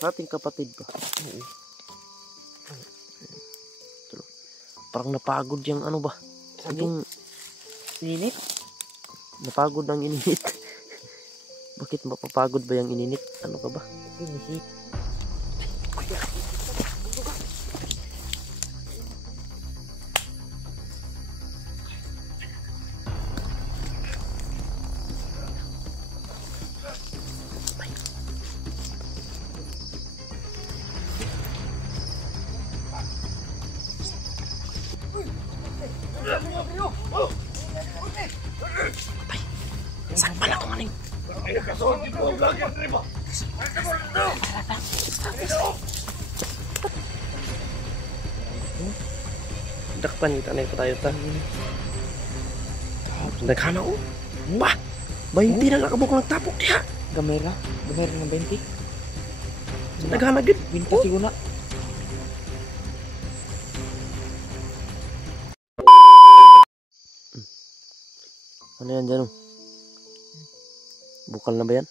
Ating kapatid ba? Parang napagod yung ano ba? Yung Init? napagod ang ininit. Bakit mapapagod ba yung ininit? Ano ka ba? Saan pala kung ano yung dakpan kita na tayo ta. Naghana ko. Bah! 20 na nakabuk nagtapok diha. Gamera ng 20. Naghana gid. 20 siguro na. Ano yan dyan? Bukal na ba yan?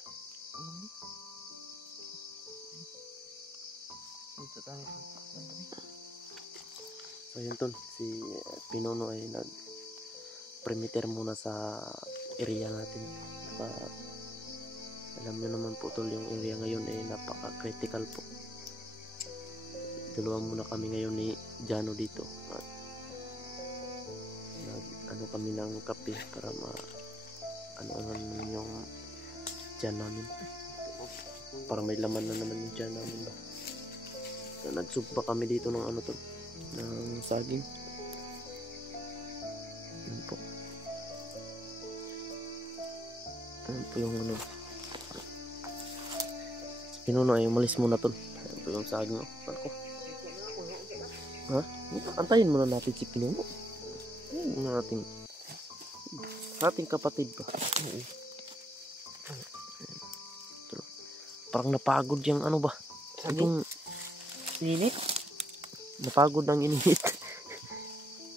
So yun tol, si Pinuno ay nag-perimeter muna sa area natin. Alam nyo naman po tol, yung area ngayon ay napaka-critical po. Dalawa muna kami ngayon ni Jano dito. At ano kami ng kape para ano yung dyan namin. Para may laman na naman yung dyan namin ba. So, nagsugba kami dito ng ano to, ng saging. Yun po. Ano po yung ano. Pinuno ay umalis muna tol. Ano po yung saging. Ano ko? Ha? Antayin muna natin si Pinuno. Ating kapatid ba? Parang napagod yung ano ba? Yung Init? napagod ang ininit.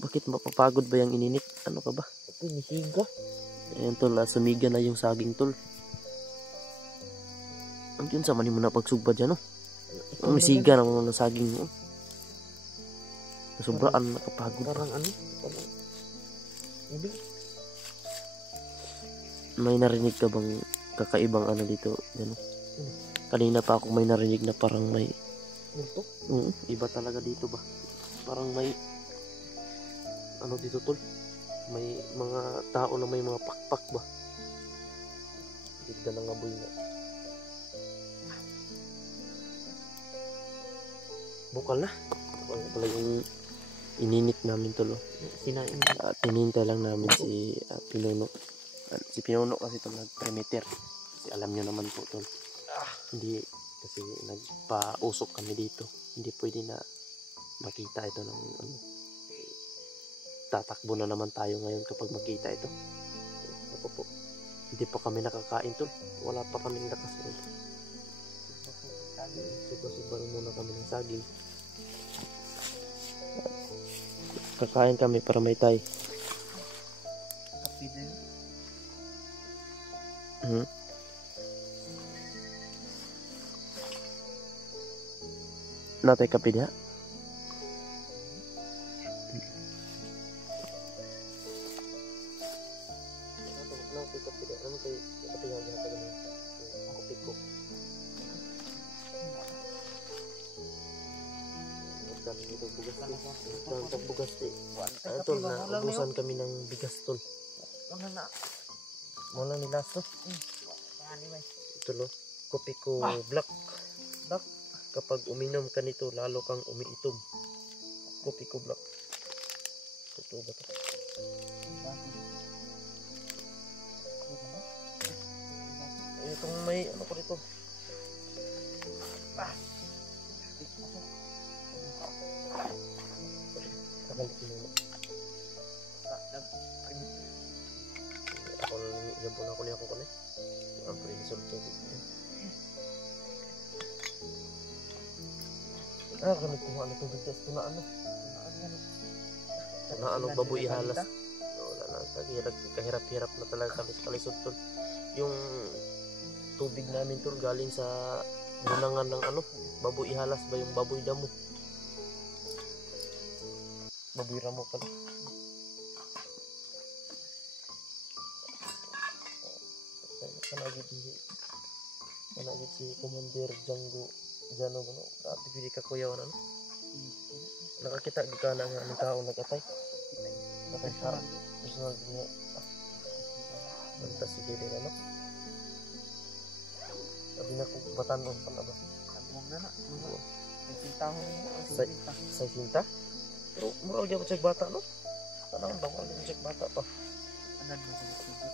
Bakit mapapagod ba yung ininit? Ano ka ba? Nisiga. Ayan tol, sumiga na yung saging tol. Ang yun sa mani mo na pagsugba dyan, no? Ang nisiga naman ng saging, no? Sobraan nakapagod. Parang ano? Parang may narinig ka bang kakaibang ano dito? Ano? Kanina pa ako may narinig na parang may multo? Iba talaga dito ba? Parang may ano dito tol? May mga tao na may mga pakpak ba? Ganda ng apoy na. Bukal na. Bukal na pala yung ininit namin tol. At hinintay lang namin si Pinuno. Si Pinuno kasi ito nag-perimeter. Kasi alam nyo naman po tol. Hindi kasi nagpa-usok kami dito. Hindi pwede na makita ito ng ano. Tatakbo na naman tayo ngayon kapag makita ito. Ako po. Hindi pa kami nakakain tol. Wala pa kaming lakas tol. Suba-suba muna kami ng saging. Kakain kami para may tay. Natay kape diha. Bugas tol, naubusan kami ng bigas tol. Wala nila to. Ito lo, kopi ko black. Kapag uminom ka nito, lalo kang umiitom. Kopi ko black. Totoo ba ito? Itong may ano ko dito. Kabalik mo. Ako yan po na ako niya ako kanay. Ang pre-result to. Kami kuha na tubig test na ano. Na ano baboy halas. Wala na, kahirap-hirap na talaga kami sa kalisod tol. Yung tubig namin tol galing sa bunangan ng ano, baboy ihalas ba yung baboy damo? Baboy ramo pala. Kanagit si Commander Django Jano ano, grabe pili ka kuya ano. Nakakita di ka ng tao nag-atay. Atay sa personal niya. Basta sige din ano. Sabi na ko batanon pa na ba? Huwag na na. May sintahon niya. Sa sinta? Pero mura dyan check bata no? Tanang daw ako check bata pa. Anad mo sa sige.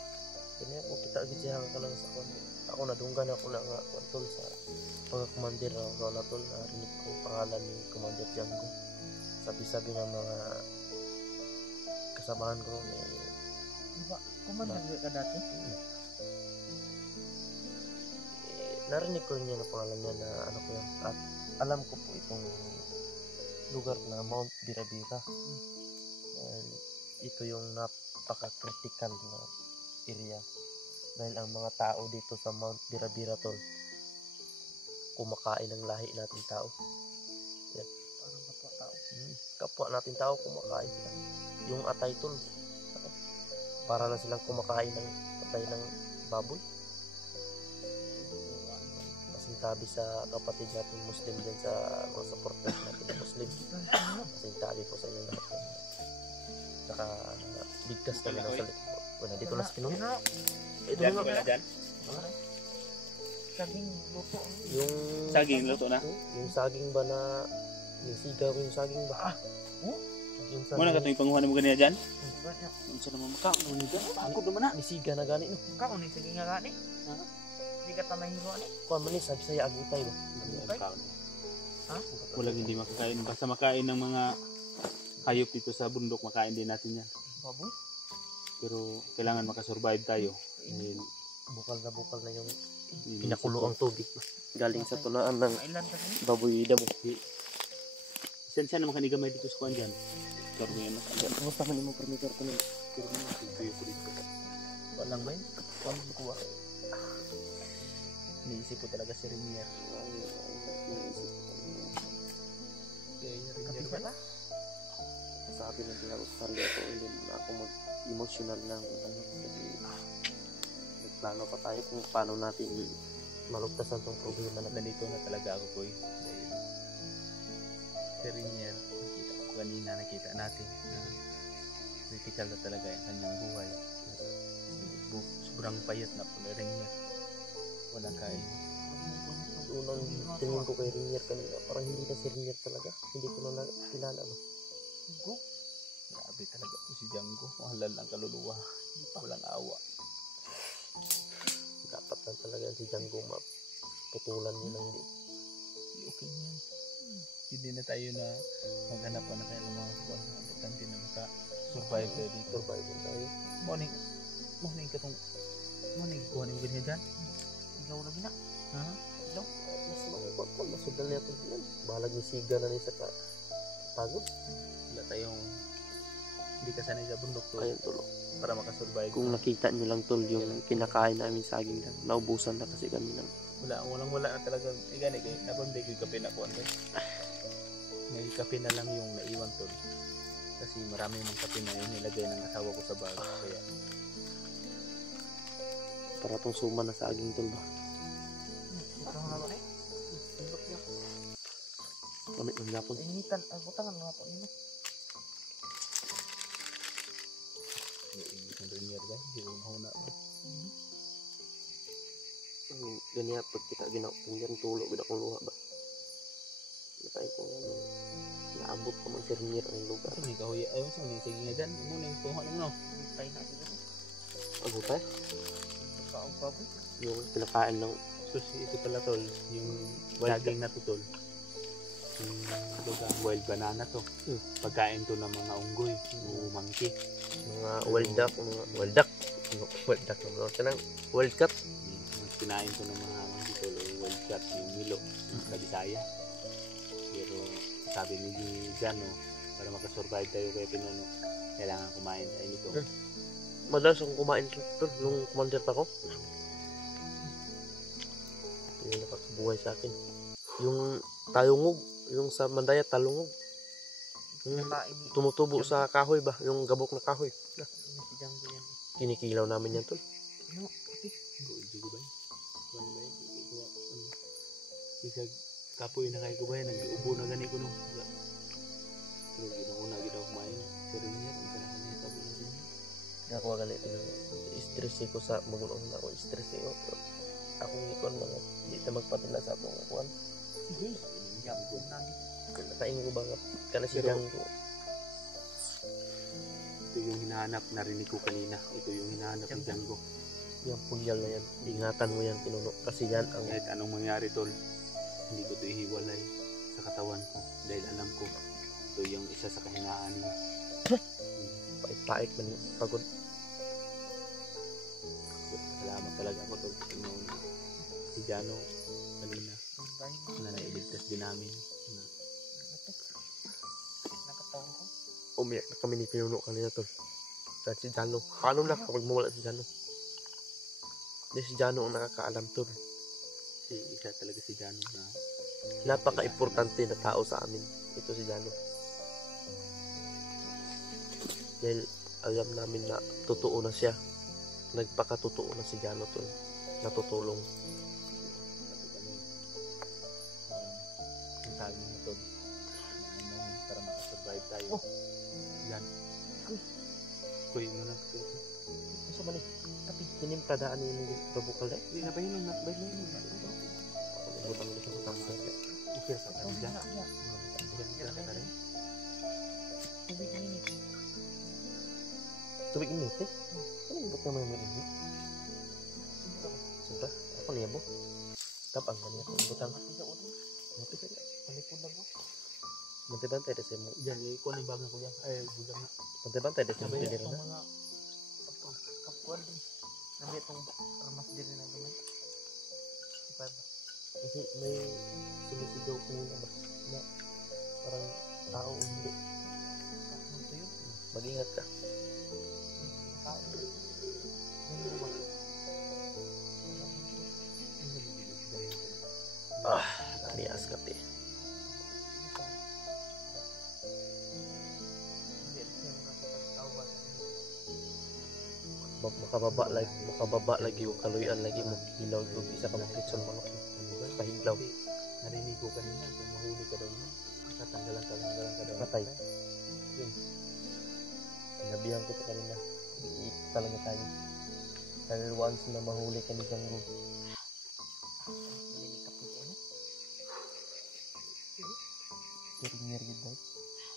Kanya ko kita gitsihang ka lang sa kwan. Ako nadunggan ako na nga kwantol sa pagka-commander ako na tol. Narinig ko pangalan ni Commander Django. Sabi-sabi ng mga kasamahan ko eh. Diba? Commander ka dati? Narinig ko niya na pangalan niya na ano ko yan. At alam ko po itong lugar na Mount Birabira. And ito yung napaka-critical na area. Dahil ang mga tao dito sa Mount Birabira tol, kumakain ng lahi natin tao. Yan. Parang kapwa tao. Kapwa natin tao kumakain sila. Yung atay tol, para lang silang kumakain ng atay ng baboy. Tabi sa kapatid natin Muslim dyan sa mga supporters natin na Muslim. Tabi po sa inyo lahat. Saka bigkas kami ng salit. Wala dito na sa Pinuno. Ito na nga dyan. Saging luto. Yung saging luto na? Yung saging ba na yung sigaw yung saging ba? Yung saging. Muna ka ito yung panguhan mo ganyan dyan? Yung sa naman makaon mo dyan. Ako naman na. Nisiga na gani no. Makaon yung saging nga gani. Hindi ka tamahiro ni. Kuan man ni sabi saya agutay ba? Ha? Walang hindi makakain. Basta makain ng mga hayop dito sa bundok, makain din natin yan. Baboy? Pero kailangan makasurvive tayo. Dahil bukal na yung pinakulo ang tubig galing sa tunaan ng Mailan kasi? baboy damo. Saan naman kanigamay dito sa kuwan dyan? Sorbo yan na. Kumusta man mo permitter ko nun? Pero naman, tuyo ko dito. Walang main. Kuan ko ah. Niisip ko talaga si Rinier. Kapit na? Sabi ng talaga sa sarili ko, hindi na ako mag-emotional lang. Kasi nagplano pa tayo kung paano natin malugtasan tong problema na Nalito na talaga ako po. Dahil si Rinier, nakita ko kanina, nakita natin na critical na talaga yung kanyang buhay. Sobrang payat na po ni Rinier. Walang kain. unang tingin ko kay Rinier kanina, parang hindi na si Rinier talaga. Hindi ko na kilala ba. Grabe talaga po si Django. Mahalal ang kaluluwa. Walang awa. Dapat lang talaga si Django maputulan niya ng hindi. Okay na yan. Hindi na tayo na maghanap pa na tayo ng mga buwan na importante na maka-survive tayo dito. Survive tayo. Morning ka tong kuha mo ganyan dyan? Ilaw lagi na. Ha? Ilaw? Mas makakot ko, masudal niya ito yan. Balag ni Siga na niya sa pagod. Wala tayong hindi ka sanay sa bundok to Ayun tulo. para makasurvive. Kung nakita nyo lang tol yung kinakain namin saging na naubusan na kasi kami ng Wala na talaga. Gani kay napamday ko yung kape na kuwan doon. May kape na lang yung naiwan tol. Kasi marami mong kape na yun nilagay ng asawa ko sa bag. Kaya para tong suma na saging tol ba. Ito nga naman eh. Bundok niya. Kamit ng lapon. Initan. Ang butangan nga po nila. yung Rinier guys. Hindi ko mahuna ba. Ganyan pag kita ginakong tulo gina kong luha ba. Nakay ko naabot ko man si Rinier ang lugar. Kasi may kahoy. Ayun sa mga sige nga dyan. Muna yung kuha naman no. Itay na sila. Agutay? Kaong baboy. Yung pinakain ng Susi ito pala tol. Yung saging na to tol. Yung wild banana to. Pagkain to ng mga unggoy. O monkey. mga wild duck, wild duck ng mga kanang wild cat. Kinain ko ng mga tol. Wild cat. Yung Milo. Sa Bisaya. Pero sabi ni Jano, para makasurvive tayo kay Pinuno, kailangan kumain tayo nito. Madalas akong kumain tol nung commander pa ko. yung nakakabuhay sa akin. Yung talungog, yung sa Mandaya talungog. Yung tumutubo sa kahoy ba? Yung gabok na kahoy. Si Django yan. Kinikilaw namin yan tol. Ano? Ate. Isag kapoy na kay ko ba yan, nag-ubo na gani ko no. Pero ginauna ginaw kumain. Pero niya, ang kailangan niya kapoy na rin. Ako gali stress ko sa magunong na ako stress ko. Akong ikon mga di ta magpatula sa atong akuan. Sige. Django namin. Nakaingon ko ba kana si Django. Ito yung hinahanap, narinig ko kanina. Ito yung hinahanap ni Django. Yung punyal na yan, ingatan mo yan pinuno. Kasi yan ang Kahit anong mangyari tol, hindi ko ito ihiwalay sa katawan ko. Dahil alam ko, ito yung isa sa kahinaan niya. pait-pait man pagod. Salamat talaga ako tol. Si Jano kanina na nailigtas din namin. Nakatawa ko. Umiyak na kami ni pinuno kanina tol. Sa si Jano. Paano na kapag mawala si Jano? Di si Jano ang nakakaalam tol. Isa talaga si Jano na Napaka-importante na tao sa amin. Ito si Jano. Dahil alam namin na totoo na siya. Nagpakatotoo na si Jano tol. Natutulong. ang sabi mo tol. Namin para makasurvive tayo. Oh. Yan. Kuy mo lang. Masa man tapi kinim keadaan ini berbukal deh. Hindi na ba yun? Not ba yun? Ako butang dito sa tamsa. Okay, sa Oh, kanila. enggak, ya. Diyan ka na rin. Tubig ini. Tubig ini teh. Ano yung butang naman ini? Sudah, apa nih ya bu? Tapang kan ya butang. Mati sa ulo. Mati saja. Palipod lang ko. Bantai-bantai deh saya mau. Diyan, ikuha na yung bagang ko yan. Ay, bugang na. Bantai-bantai deh saya mau Sabay pilih ang na. mga Kapuan din. Nabi itong ramas din na gamay. Ipad. Kasi may sumisigaw kanina ba? Na parang tao hindi. Ano to yun? Mag-ingat ka. Tao. Ano ba? Alias kati. Makababa lagi yung kaluyan lagi mo hilaw yung isa ka makitson manok kahiglaw narinig ko kanina kung mahuli ka daw niya tatanggalan ka daw patay yun sinabihan ko ito kanina iikot talaga tayo dahil once na mahuli ka ni Django Ringer gitu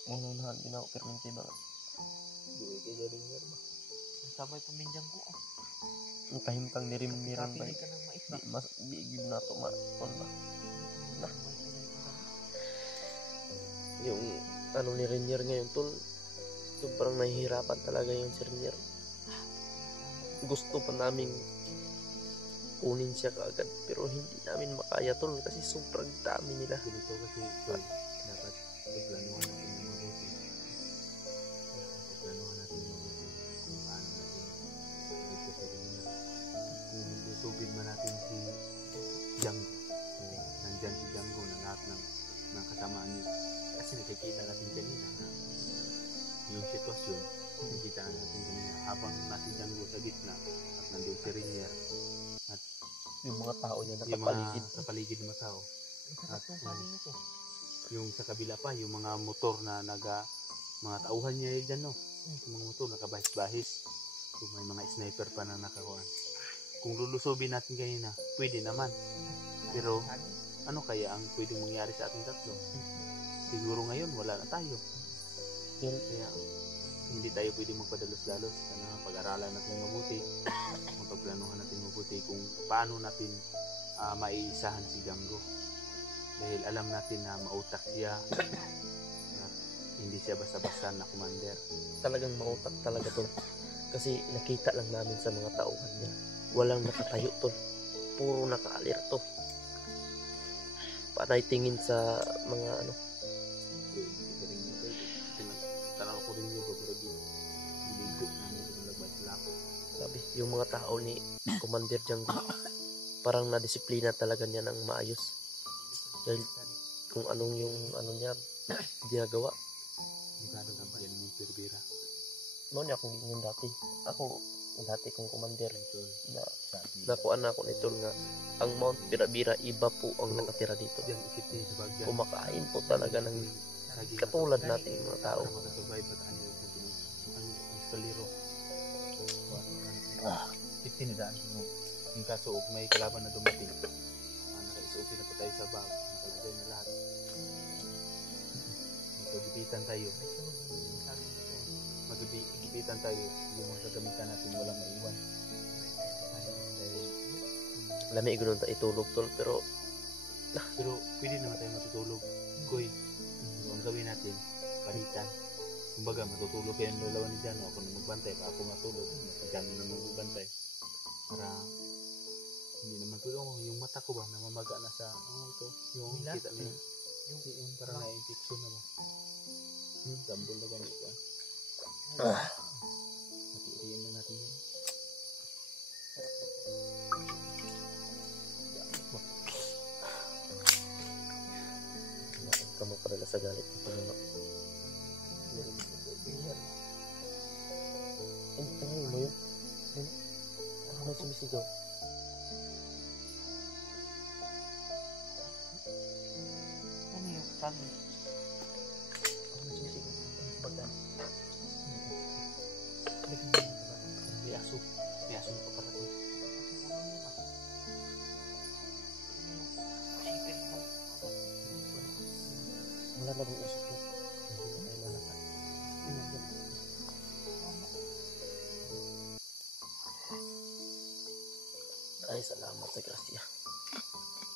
munahan ginawa perminti banget duwi kay Ringer ba Sabay paminjang ko. ang kahimtang nirim-niram ba Kapili ka ng mais ba? di mas di gid na to ma kon ba yung ano ni Rainier ngayon tol sobrang nahihirapan talaga yung si Rainier gusto pa naming kunin siya kaagad pero hindi namin makaya tol kasi sobrang dami nila ganito kasi tol dapat pagplanuhan natin ng mabuti pagplanuhan natin ng mabuti kung paano natin ito sa Ringer kung lusubin man natin si Django nandyan si Django na lahat ng kasamaan niya kasi nakikita natin kanina na yung sitwasyon nakikita natin kanina habang nasi Django sa gitna at nandun si Ringer at yung mga tao niya yung nakapaligid mga sa paligid ng mga tao At yung paling ito. yung sa kabila pa yung mga motor na mga tauhan niya dyan no yung mga motor nakabahis-bahis so may mga sniper pa na nakakuan kung lulusubin natin kanina pwede naman pero ano kaya ang pwedeng mangyari sa ating tatlo siguro ngayon wala na tayo pero kaya hindi tayo pwede magpadalos-dalos kana pag-aralan natin mabuti magpagplanuhan natin mabuti kung paano natin maiisahan si Django dahil alam natin na mautak siya at hindi siya basta-basta na commander talagang mautak talaga tol kasi nakita lang namin sa mga tauhan niya walang nakatayo tol puro nakaalerto patay tingin sa mga ano tanaw ko rin yung baburag yun biligo namin yung lagbay sa lapo sabi yung mga tao ni Commander Django parang nadisiplina talaga niya ng maayos. Dahil kung anong yung ano niya ginagawa. Bukado ka ba yan mong pirbira? Noon niya akong yung dati. Ako, dati kong commander. Na, Sabi. nakuan na ako nito nga ang Mount Birabira iba po ang nakatira dito. Diyan ikit niya sa bagyan. Kumakain po talaga ng katulad nating mga tao. Para makasurvive at ano ang kaliro. Itinidaan yung kaso may kalaban na dumating. Nakaisupi na po tayo sa bag. Nakalagay na lahat. Magbibitan tayo. Magbibitan tayo. Yung mga gagamitan natin walang maiwan. Lami ganoon ta itulog tol pero pwede naman tayo matutulog. Koy, ang gawin natin, palitan. Kumbaga, matutulog kayo ng dalawa ni Jano. Ako na magbantay, pa ako matulog. Si Jano na magbantay. Para hindi naman tulong. Yung mata ko ba, namamaga na sa, yung kita niya. Yung parang na-infection na ba? Gambol na ganit ba? Nakiiriyan na natin yan. kamu padala sa galit ng Panginoon. Eh, tangayin mo yun? Ano may sumisigaw? Ano yung sabi? Ano may sumisigaw? Bagdan. May aso. May aso na paparating. Wala na bang usok yun? Hindi na tayo lalakad. Ay, salamat sa grasya.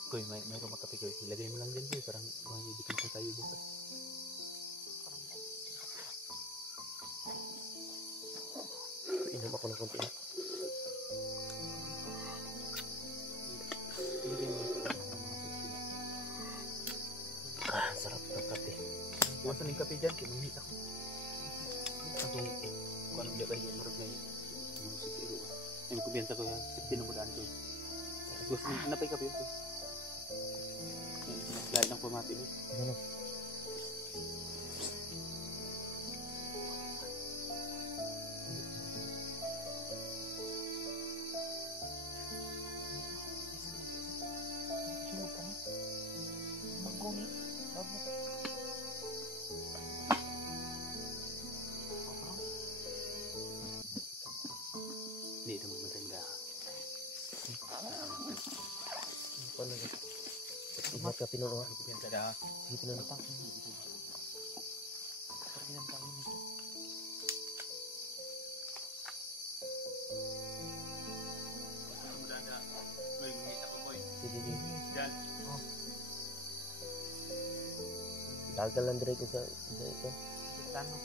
Koy, mayroong makape koy. Ilagay mo lang dyan koy. Parang mahibitin ko tayo bukas. Inom ako ng konti na. Ilagay mo lang sa Sarap ng kape. Iwasan yung kape dyan. Kinumit ako. Atong kung anong liya kayo marag na yung sisiro. Yung kumbenta ko yan. Pinamudaan ko. Gusto nyo napay kape yun. Lahat ng pamati mo. Ano? Sunod ka na? Magkumi? Bago. Hindi naman maganda. Paano na? Ingat ka pinuno ha? Kumbenta na. Hindi pinuno. Ilang taon nito? Mudaan na. Koy, mangita ko koy. Sige, sige. Dyan. Dagal lang dire ko sa ito. Tano?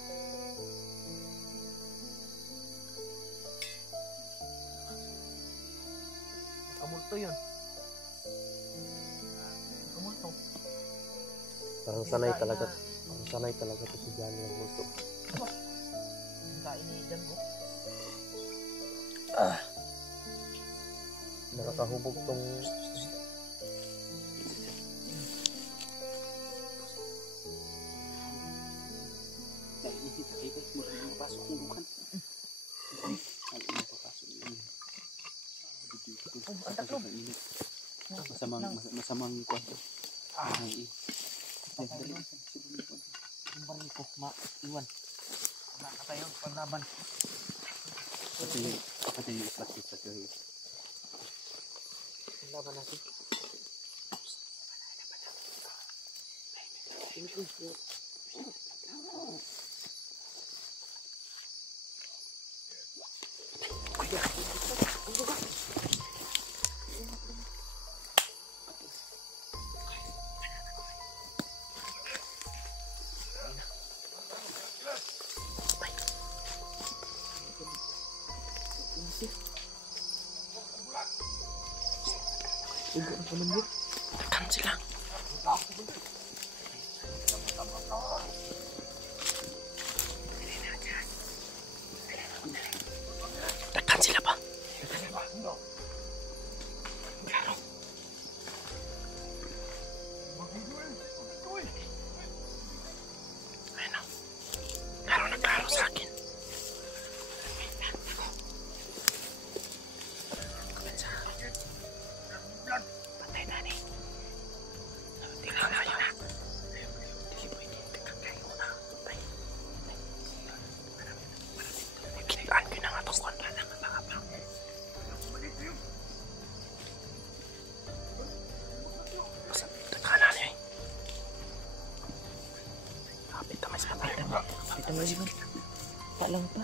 Kamulto yun. Kamulto. Parang sanay talaga. Parang sanay talaga ito si Johnny ng multo. Ang kain ni Jan ko. Nakakahubog tong Nainihit ka kayo. Mura na mapasok ng bukan. Ay, mapapasok yun. Ang taklog. Masamang kwanto. Ay, Ang baril ko, maiwan. Wala ka tayong paglaban. Pati yung plastic sa kayo. Paglaban natin. Tekan sila. Tekan sila pa. Klaro. Palang pa.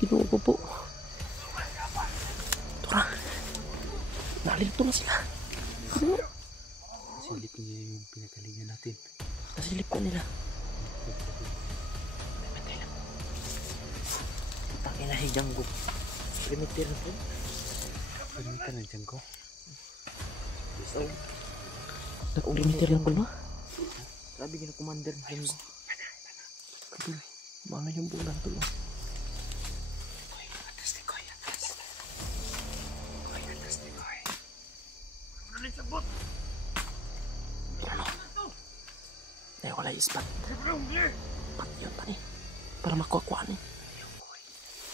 Ginoo ko po. Tora, nalilito na sila. Silip niya yung pinagalingan natin. Nasilip na nila. Takin na si Django. Primitir na po. Pagmitan na dyan ko. Nag-primitir lang ko, no? Sabi ka na commander ni Django. Mana yung bulan to, no? Dahil wala yung spot. Pat yun pa ni. Para makuha-kuha ni.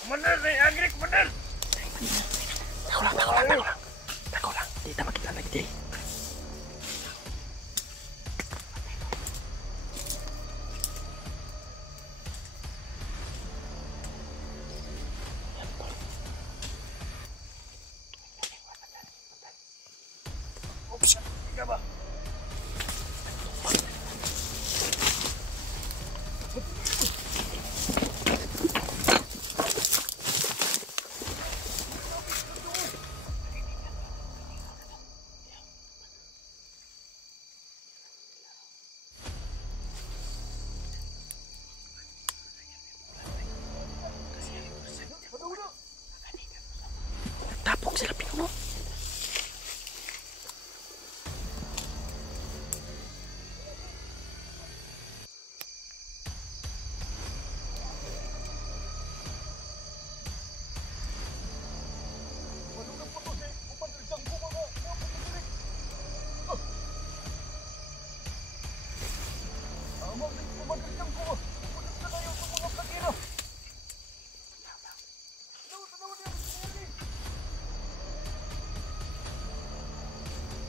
Komandan, may agri, komandan! Tako lang. Tako lang. Di kita makita lagi, Jay. Tapok sila pinuno.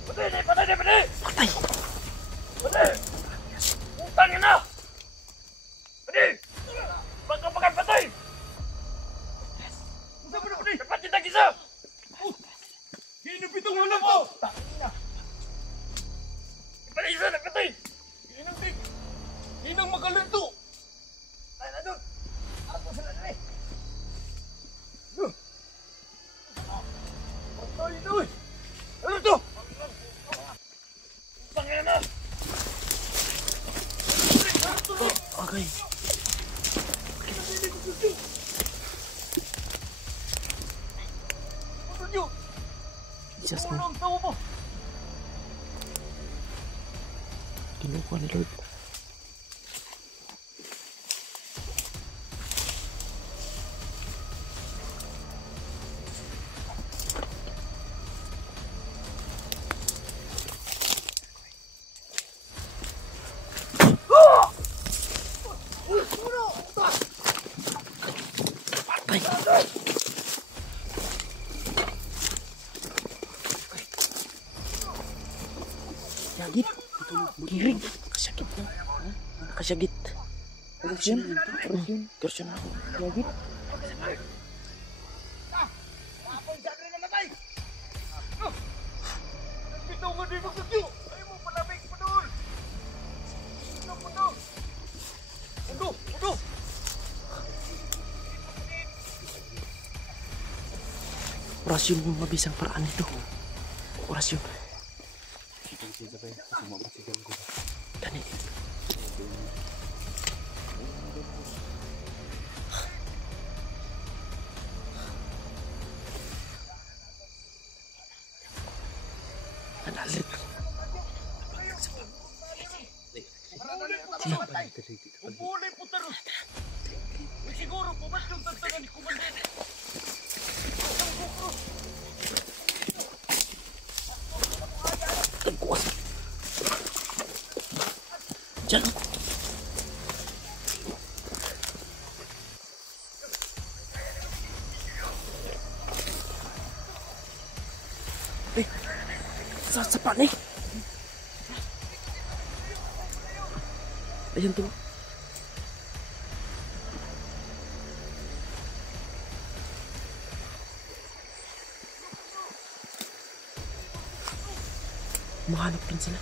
Patay! Patay! Patay! Utang na! Patay! Pagkapakan patay! Usa mo na patay! Dapat kita kisa! Ginupitong mo na po! Ipalisa na patay! Ginang makalunto! Ay na doon! Ako sila na eh! Patay doon! Ano to? Pangina! Okay. Jesus na. Kinukuha ni Lord. Patay. Yagit. Girig. Kasyagit na. Kasyagit. Kurasyon? Kurasyon ako. Yagit? Apon sa akin na matay! Bitaw nga di magtutyo! Ayaw mo palamig pa doon! Puno! Puno! Kurasyon yung mabisang paraan nito. Kurasyon. Gani. Diyan. Eh, sa sapa ni. Ayan tuh. Mahanap rin sila.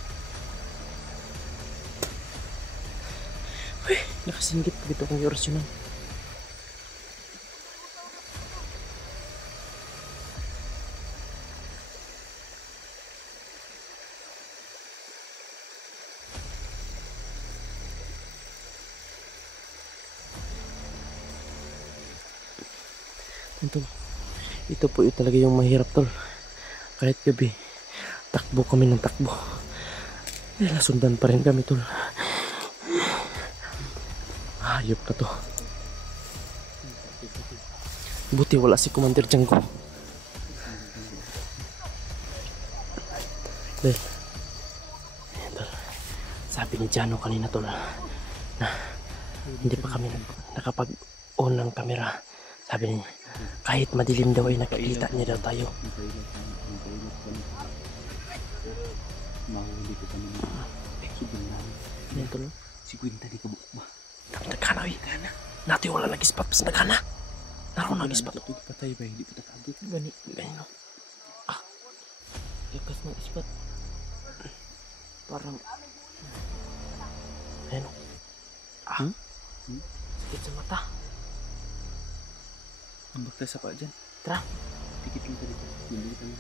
Uy, nakasinggit pa dito kong orasyonan. Ito po talaga yung mahirap tol. Kahit gabi, takbo kami ng takbo. Nasundan pa rin kami tol. Hayop na to. Buti wala si Commander Django. Dahil, sabi ni Jano kanina tol na hindi pa kami nakapag-on ng camera. Sabi niya, kahit madilim daw ay nakikita niya daw tayo. Mahuli ko pa naman. Sobrang namin. Yan tol. Si Quinta di kabuk ba? Nagkana eh. Natin wala nag-spot pa sa nagkana. Naroon nag-spot. Ito patay ba? Hindi pa takabot. Gani. Ganyan no. Lakas ng ispat. Parang Ayan o. sakit sa mata. Ambak tayo sa pa dyan. Tara. Tikit lang tayo dito. Bumili tayo.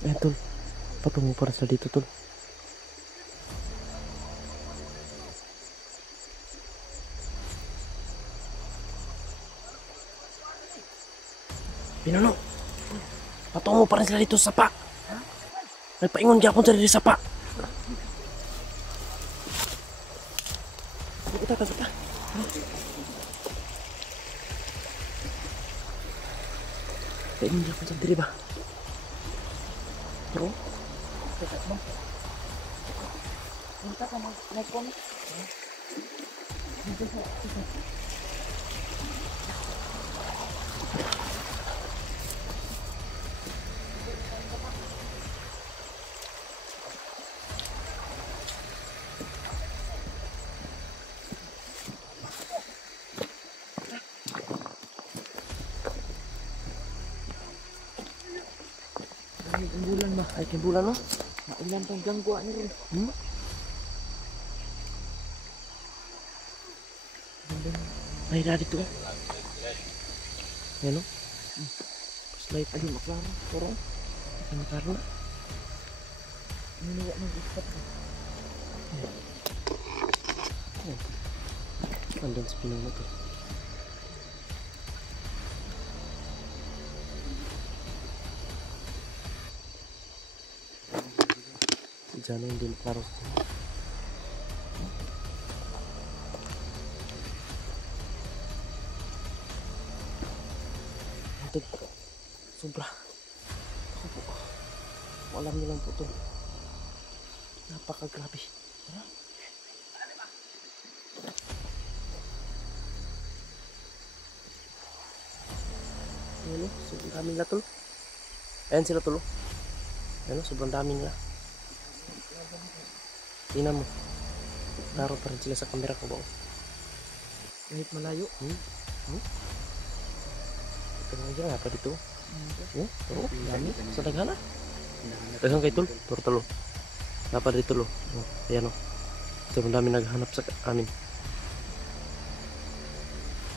Ayan tol. Patungo para sa dito tol. Pinuno. Patungo pa rin sila dito sa sapa. Nagpaingon gyapon sila dito sa sapa. Kita. Paingon gyapon sila dito ba? Oo. Punta ka mag-icon. Bulan ba? Ay, kay bulan no? Maulan pang gangguan ni rin. Ay, na dito. Yan no? Slide. Ay, maklaro. Turong. Ay, maklaro na. Ninuwa ng ispat ka. Andun sa pinuno to. Si Jano hindi maklaro sa kanya. Ito, sobra. Ako po. Alam niyo lang po ito. Napakagrabe. Ayan o, sobrang daming nila tol. Ayan sila tol. Ayan o, sobrang daming nila. Tingnan mo. Klaro pa rin sila sa camera ko ba o? Kahit malayo. Ito nga dyan, nga pa dito. Oo, dami. Sa daghana. Daghang kay tol. Turo. Nga pa dito lo. Ayan o. Sobrang dami naghanap sa amin.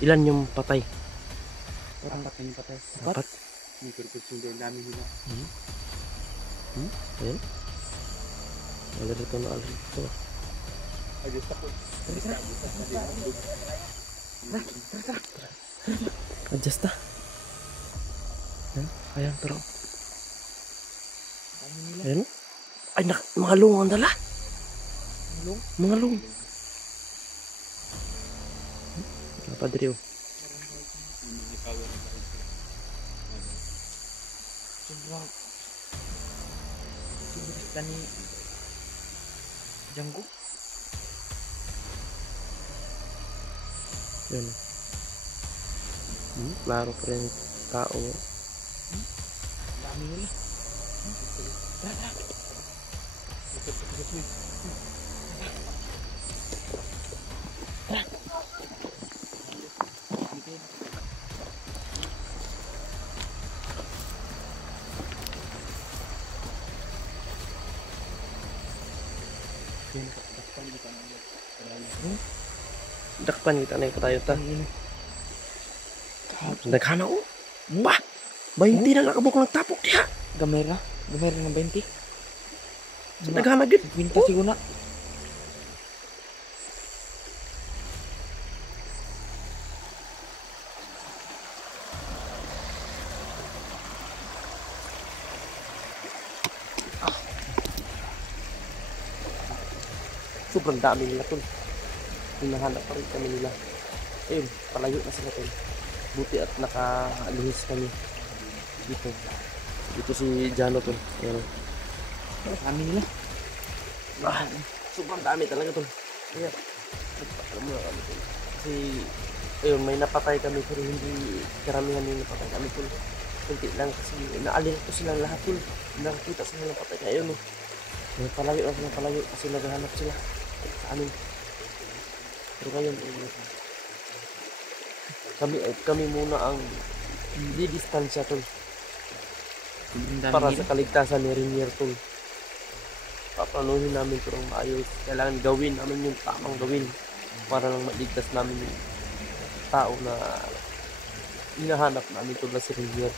Ilan yung patay? Apat na yung patay. Apat? May kurkusin din dami nila. Ayan. Alerto na alerto. Ayos ako. Adjust na. Ayan. Ayan, pero. Ayan. Ay, mga lung ang dala. Mga lung. Padre, oh. Sobrang sigurista ni Django. Yan. Klaro pa rin tao. Dami nila. Dakpan kita na tayo ta. Naghana ko. Ba? 20 na nakabuk nagtapok diha. Gamera ng 20. Naghana gid. Winta siguro na. Sobrang dami nila tol. Hinahanap pa rin kami nila. Ayun, palayo na sila tol. Buti at nakalihis kami. Dito. Dito si Jano tol. Ayan. Dami nila. Sobrang dami talaga tol. Ayan. Alam mo na kami tol. Kasi, ayun, may napatay kami pero hindi karamihan yung napatay kami tol. Kunti lang kasi naalin ko silang lahat tol. Nakakita sila ng patay. Ayun, no. Palayo na sila, palayo kasi naghahanap sila sa amin. Pero ngayon, kami muna ang di distansya tol. Para sa kaligtasan ni Renier tol. Paplanuhin namin ito ng maayos. Kailangan gawin namin yung tamang gawin para lang maligtas namin yung tao na hinahanap namin tol na si Renier.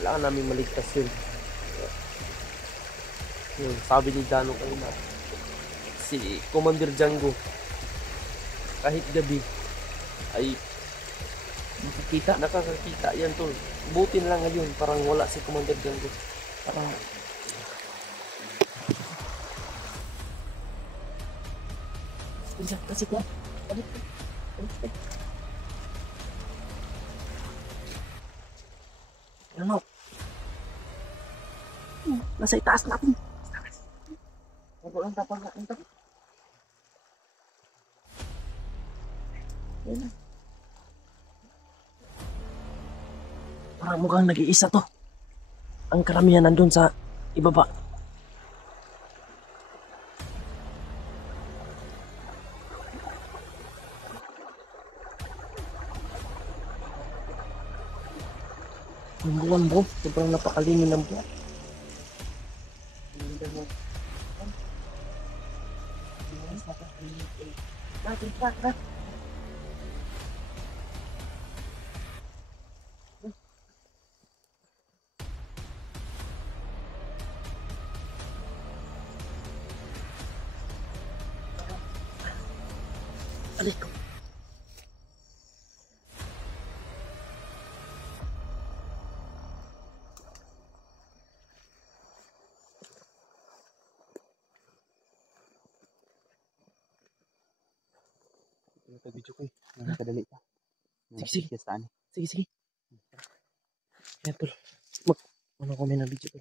Kailangan namin maligtas yun. Yun, sabi ni Dano kayo na si Commander Django kahit gabi ay nakakakita yan tol. Buti na lang ngayon parang wala si Commander Django. Parang kasi ko ano nasa itaas natin. Ako lang tapang natin ito. Ayan na. Parang mukhang nag-iisa to. Ang karamihan nandun sa ibaba. Ang buwan bro, sobrang napakalingin ng buwan. Aliko. Ito video ko eh. Nakadali pa. Sige. Sige. Sige. Yan tol. Ano ko may na video tol.